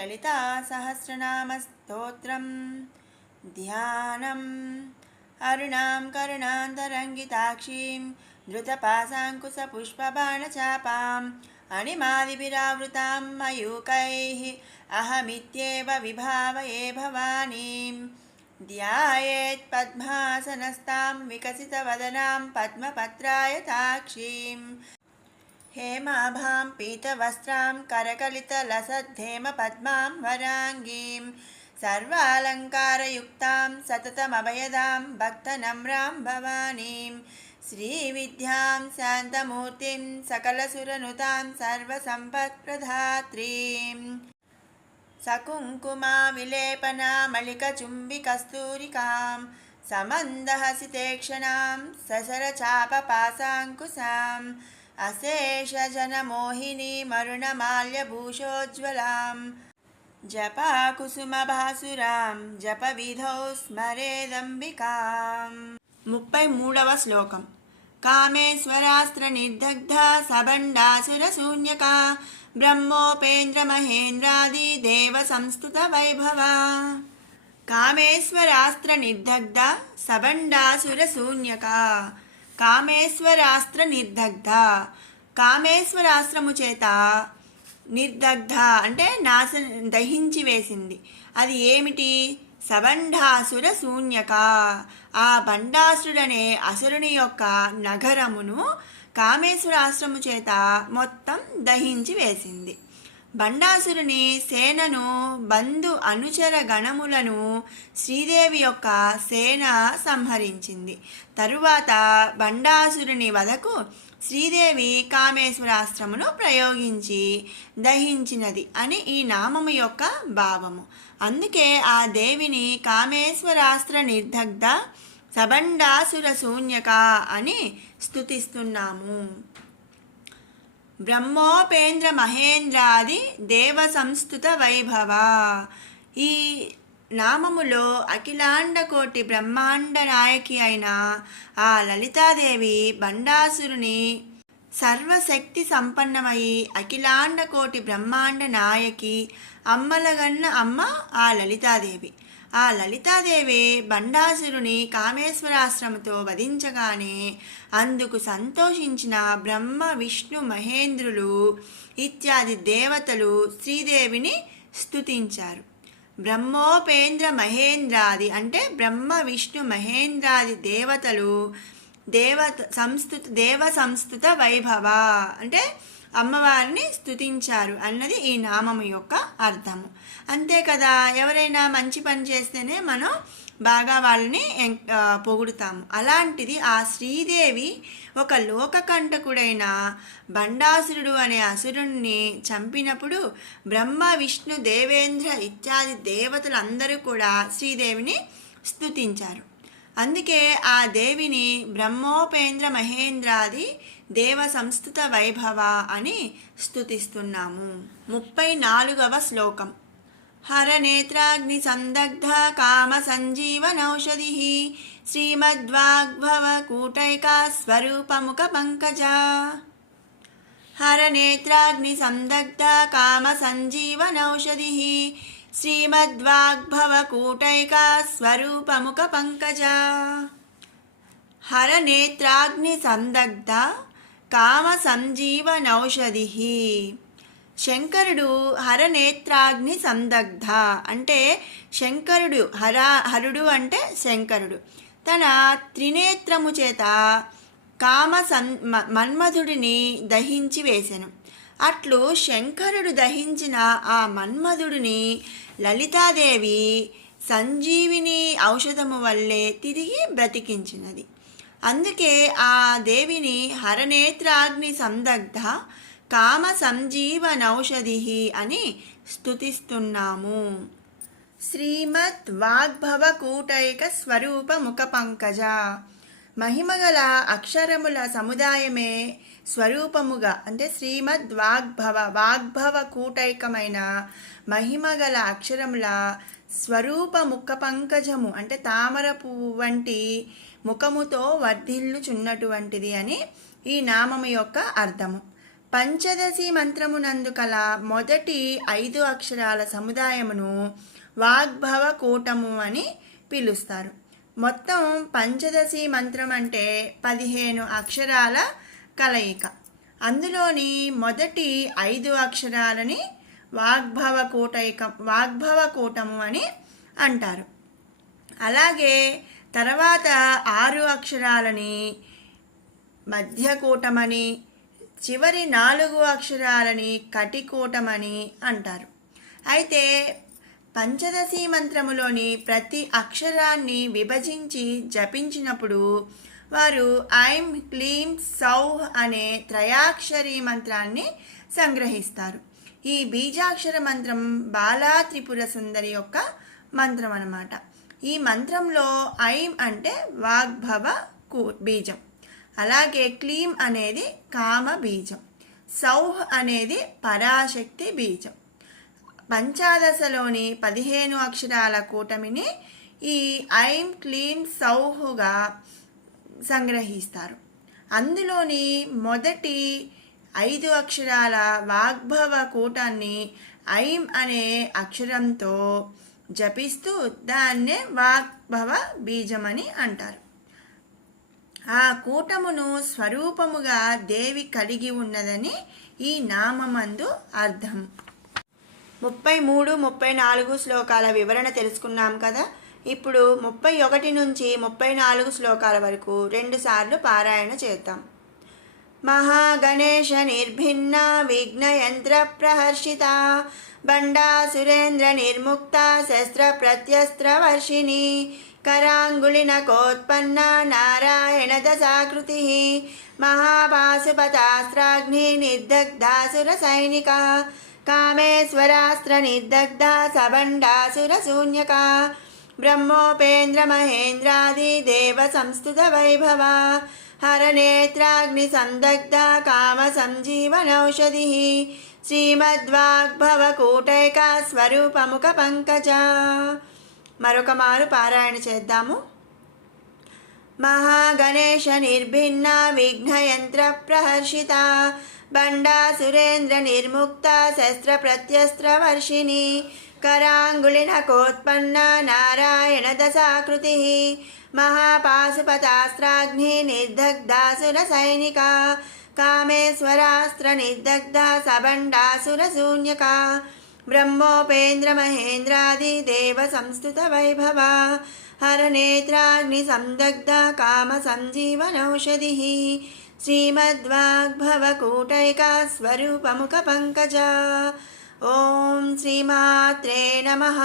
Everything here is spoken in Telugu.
లలితా సహస్రనామ స్తోత్రం ధ్యానం. అరుణాం కరుణాంతరంగితాక్షీం ధృతపాశాంకుశపుష్పబాణచాపాం అణిమాదిభిరావృతాం మయూకైః అహమిత్యేవ విభావయే భవానీం. ధ్యాయేత్ పద్మాసనస్తాం వికసితవదనాం పద్మపత్రాయతాక్షీం. హేమాభాం పీతవస్త్రాం కరకలితలసద్ధేమపద్మాం వరాంగీం. సర్వాలంకారయుక్తాం సతతమభయదాం భక్తనమ్రాం భవానీం. శ్రీవిద్యాం శాంతమూర్తిం సకలసురనుతాం సర్వసంపత్ప్రదాత్రీం. సకుంకుమా విలేపనామళికచుంబికస్తూరికాం సమందహసితేక్షణాం ససరచాపపాశాంకుశాం. అశేషజనమోహినీ మరుణమాల్యభూషోజ్వలాం జపాకుసుమభాసురాం జపవిధౌ స్మరేదంబికాం. 33వ శ్లోకం. కామేశ్వరాస్త్ర నిర్దగ్ధ సబండాసురశూన్యకా బ్రహ్మోపేంద్రమహేంద్రాది దేవ సంస్థుత వైభవ. కామేశ్వరాస్త్ర నిర్దగ్ధ సబండాసురశూన్యకా. కామేశ్వరాస్త్ర నిర్దగ్ధ, కామేశ్వరాస్త్రము చేత నిర్దగ్ధ అంటే దహించి వేసింది. అది ఏమిటి? సబండాసుర శూన్యక. ఆ బండాసురుడనే అసురుని యొక్క నగరమును కామేశ్వరాస్త్రము చేత మొత్తం దహించి వేసింది. బండాసురుని సేనను బంధు అనుచర గణములను శ్రీదేవి యొక్క సేన సంహరించింది. తరువాత బండాసురుని వధకు శ్రీదేవి కామేశ్వరాస్త్రమును ప్రయోగించి దహించినది అని ఈ నామము యొక్క భావము. అందుకే ఆ దేవిని కామేశ్వరాస్త్ర నిర్దగ్ధ సబండాసుర శూన్యక అని స్తుతిస్తున్నాము. బ్రహ్మోపేంద్ర మహేంద్రాది దేవ సంస్థుత వైభవ. ఈ నామములో అఖిలాండ కోటి బ్రహ్మాండ నాయకి అయిన ఆ లలితాదేవి బండాసురుని సర్వశక్తి సంపన్నమయి అఖిలాండ కోటి బ్రహ్మాండ నాయకి అమ్మలగన్న అమ్మ ఆ లలితాదేవి. ఆ లలితాదేవి బండాసురుని కామేశ్వరాశ్రమతో వధించగానే అందుకు సంతోషించిన బ్రహ్మ విష్ణు మహేంద్రులు ఇత్యాది దేవతలు శ్రీదేవిని స్తుతించారు. బ్రహ్మోపేంద్ర మహేంద్రాది అంటే బ్రహ్మ విష్ణు మహేంద్రాది దేవతలు దేవ సంస్థుత వైభవ అంటే అమ్మవారిని స్తుతించారు అన్నది ఈ నామము యొక్క అర్థము. అంతే కదా, ఎవరైనా మంచి పని చేస్తేనే మనం బాగా వాళ్ళని పొగుడుతాము. అలాంటిది ఆ శ్రీదేవి ఒక లోకకంటకుడైన బండాసురుడు అనే అసురుణ్ణి చంపినప్పుడు బ్రహ్మ విష్ణు దేవేంద్ర ఇత్యాది దేవతలందరూ కూడా శ్రీదేవిని స్తుతించారు. అందుకే ఆ దేవిని బ్రహ్మోపేంద్ర మహేంద్రాది దేవ సంస్థుత వైభవ అని స్తుతిస్తున్నాము. 34వ శ్లోకం. హరనేత్రాగ్ని సందగ్ధ కామ సంజీవనౌషధి శ్రీమద్వాగ్భవ కూటైకా స్వరూపముఖ పంకజ. హరనేత్రాగ్ని సందగ్ధ కామ సంజీవనౌషధి శ్రీమద్వాగ్భవ కూటైకా స్వరూపముఖ పంకజ. హరనేత్రాగ్ని సందగ్ధ కామ సంజీవనౌషధి. శంకరుడు హరనేత్రాగ్ని సందగ్ధ అంటే శంకరుడు హరుడు అంటే శంకరుడు తన త్రినేత్రము చేత మన్మధుడిని దహించి వేసెను. అట్లు శంకరుడు దహించిన ఆ మన్మధుడిని లలితాదేవి సంజీవిని ఔషధము వల్లే తిరిగి బ్రతికించినది. అందుకే ఆ దేవిని హరనేత్రాగ్ని సందగ్ధ కామ సంజీవనౌషధి అని స్తుతిస్తున్నాము. శ్రీమద్ వాగ్భవ కూటైక స్వరూప ముఖ పంకజ. మహిమగల అక్షరముల సముదాయమే స్వరూపముగా అంటే శ్రీమద్ వాగ్భవ కూటైకమైన మహిమగల అక్షరముల స్వరూప ముఖ పంకజము అంటే తామర పువ్వు వంటి ముఖముతో వర్ధిల్లుచున్నటువంటిది అని ఈ నామము యొక్క అర్థము. పంచదశి మంత్రమునందు కల మొదటి 5 అక్షరాల సముదాయమును వాగ్భవ కూటము అని పిలుస్తారు. మొత్తం పంచదశి మంత్రం అంటే 15 అక్షరాల కలయిక. అందులోని మొదటి 5 అక్షరాలని వాగ్భవ కూటము అని అంటారు. అలాగే తర్వాత 6 అక్షరాలని మధ్యకూటమని, చివరి 4 అక్షరాలని కటికూటమని అంటారు. అయితే పంచదశి మంత్రములోని ప్రతి అక్షరాన్ని విభజించి జపించినప్పుడు వారు ఐం క్లీం సౌహ్ అనే త్రయాక్షరి మంత్రాన్ని సంగ్రహిస్తారు. ఈ బీజాక్షర మంత్రం బాలా త్రిపుర సుందరి యొక్క మంత్రం అన్నమాట. ఈ మంత్రంలో ఐం అంటే వాగ్భవ బీజం, అలాగే క్లీం అనేది కామ బీజం, సౌహ్ అనేది పరాశక్తి బీజం. పంచాదశలోని 15 అక్షరాల కూటమిని ఈ ఐం క్లీం సౌహుగా సంగ్రహిస్తారు. అందులోని మొదటి 5 అక్షరాల వాగ్భవ కూటాన్ని ఐం అనే అక్షరంతో జపిస్తూ దాన్నే వాగ్భవ బీజమని అంటారు. ఆ కూటమును స్వరూపముగా దేవి కలిగి ఉన్నదని ఈ నామమందు అర్థం. 33, 34 శ్లోకాల వివరణ తెలుసుకున్నాం కదా. ఇప్పుడు 31 నుంచి 34 శ్లోకాల వరకు 2 సార్లు పారాయణ చేద్దాం. మహాగణేశ నిర్భిన్న విఘ్నయంత్ర ప్రహర్షిత బండాసురేంద్ర నిర్ముక్త శస్త్ర ప్రత్యస్త్ర వర్షిణి करांगुलिनकोत्पन्न नारायण दशाकृति महापाशुपतास्त्राग्नि निर्दग्धासुर सैनिका कामेश्वरास्त्र निर्दग्धा सबंडासुर शून्यका ब्रह्मोपेन्द्र महेन्द्रादि देव संस्तुत वैभवा हरनेत्राग्नि संदग्धा काम संजीवनौषधि श्रीमद्वाग्भव कूटैका स्वरूपमुख पंकजा. మరొక మారు పారాయణ చేద్దాము. మహాగణేశ నిర్భిన్న విఘ్నయంత్ర ప్రహర్షిత బండాసురేంద్ర నిర్ముక్త శస్త్ర ప్రత్యస్త్ర వర్షిణి करांगुलिनकोत्पन्न नारायण दशाकृति महापाशुपतास्त्राग्नि निर्दग्धासुर सैनिका कामेश्वरास्त्र निर्दग्धा सबंडासुर शून्यका ब्रह्मोपेन्द्र महेन्द्रादि देव संस्तुत वैभवा हरनेत्राग्नि संदग्धा काम संजीवनौषधि श्रीमद्वाग्भव कूटैका स्वरूपमुख पंकजा. ओम श्रीमात्रे नमः.